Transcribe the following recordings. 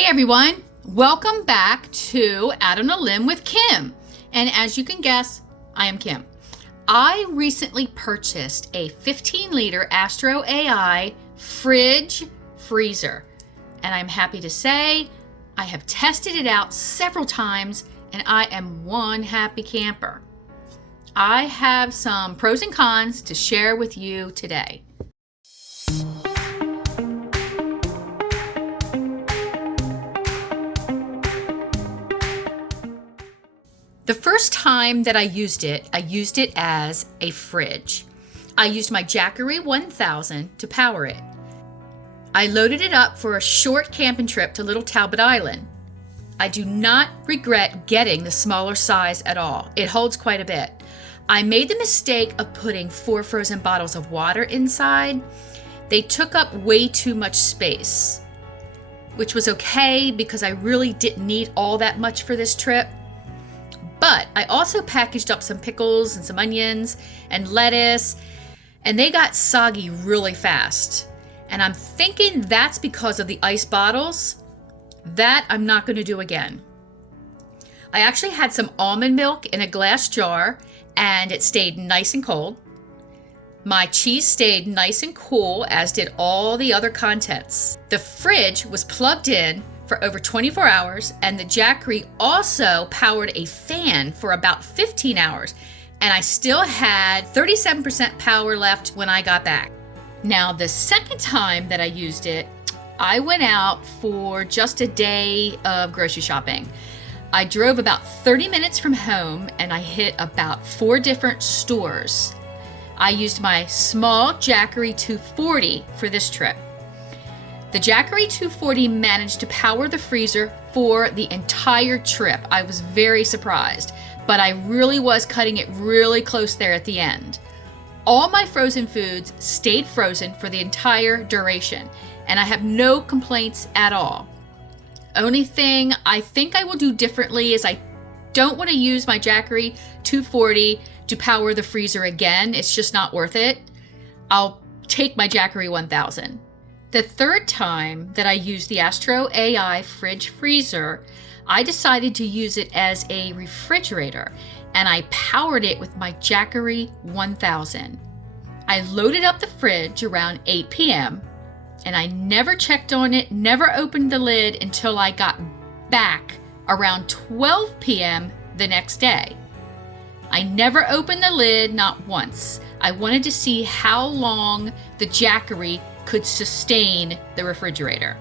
Hey everyone, welcome back to Out on a Limb with Kim. And as you can guess, I am Kim. I recently purchased a 15-liter ASTRO AI Fridge freezer. And I'm happy to say I have tested it out several times and I am one happy camper. I have some pros and cons to share with you today. The first time that I used it as a fridge. I used my Jackery 1000 to power it. I loaded it up for a short camping trip to Little Talbot Island. I do not regret getting the smaller size at all. It holds quite a bit. I made the mistake of putting 4 frozen bottles of water inside. They took up way too much space, which was okay because I really didn't need all that much for this trip. But I also packaged up some pickles and some onions and lettuce, and they got soggy really fast. And I'm thinking that's because of the ice bottles. That I'm not going to do again. I actually had some almond milk in a glass jar, and it stayed nice and cold. My cheese stayed nice and cool, as did all the other contents. The fridge was plugged in for over 24 hours, and the Jackery also powered a fan for about 15 hours, and I still had 37% power left when I got back. Now, the second time that I used it, I went out for just a day of grocery shopping. I drove about 30 minutes from home and I hit about 4 different stores. I used my small Jackery 240 for this trip. The Jackery 240 managed to power the freezer for the entire trip. I was very surprised, but I really was cutting it really close there at the end. All my frozen foods stayed frozen for the entire duration, and I have no complaints at all. Only thing I think I will do differently is I don't want to use my Jackery 240 to power the freezer again. It's just not worth it. I'll take my Jackery 1000. The third time that I used the ASTRO AI Fridge freezer, I decided to use it as a refrigerator, and I powered it with my Jackery 1000. I loaded up the fridge around 8 p.m., and I never checked on it, never opened the lid until I got back around 12 p.m. the next day. I never opened the lid, not once. I wanted to see how long the Jackery could sustain the refrigerator.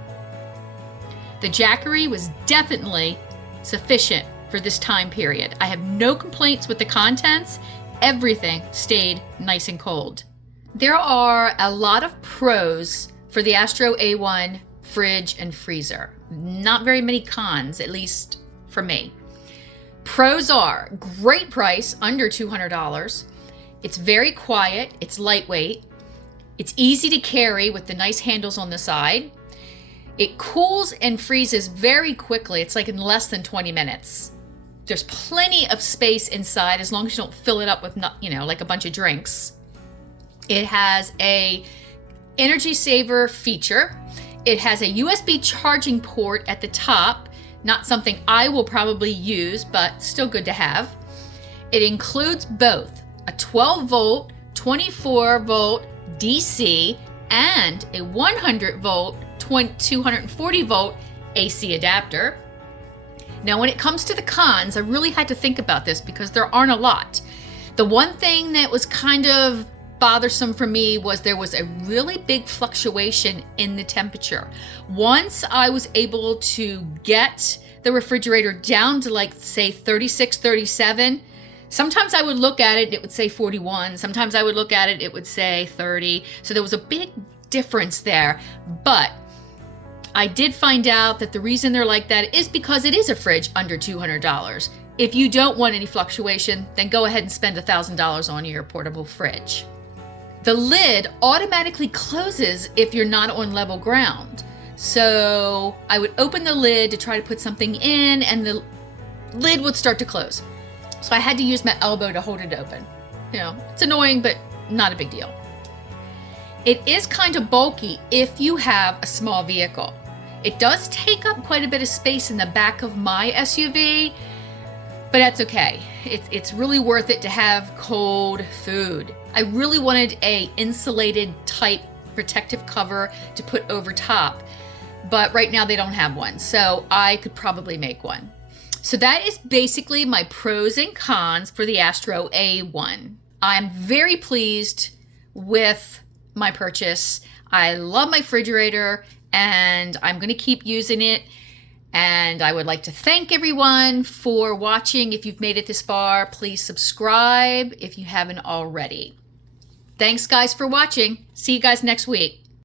The Jackery was definitely sufficient for this time period. I have no complaints with the contents. Everything stayed nice and cold. There are a lot of pros for the ASTRO A1 fridge and freezer. Not very many cons, at least for me. Pros are great price, under $200. It's very quiet, it's lightweight. It's easy to carry with the nice handles on the side. It cools and freezes very quickly. It's like in less than 20 minutes. There's plenty of space inside as long as you don't fill it up with, like a bunch of drinks. It has a energy saver feature. It has a USB charging port at the top. Not something I will probably use, but still good to have. It includes both a 12 volt, 24 volt DC and a 100 volt, 240 volt AC adapter. Now, when it comes to the cons, I really had to think about this because there aren't a lot. The one thing that was kind of bothersome for me was there was a really big fluctuation in the temperature. Once I was able to get the refrigerator down to, like, say 36, 37, sometimes I would look at it, it would say 41. Sometimes I would look at it, it would say 30. So there was a big difference there. But I did find out that the reason they're like that is because it is a fridge under $200. If you don't want any fluctuation, then go ahead and spend $1,000 on your portable fridge. The lid automatically closes if you're not on level ground. So I would open the lid to try to put something in and the lid would start to close. So I had to use my elbow to hold it open. It's annoying, but not a big deal. It is kind of bulky if you have a small vehicle. It does take up quite a bit of space in the back of my SUV, but that's okay. It's really worth it to have cold food. I really wanted a insulated type protective cover to put over top, but right now they don't have one, so I could probably make one. So that is basically my pros and cons for the Astro A1. I'm very pleased with my purchase. I love my refrigerator and I'm going to keep using it. And I would like to thank everyone for watching. If you've made it this far, please subscribe if you haven't already. Thanks guys for watching. See you guys next week.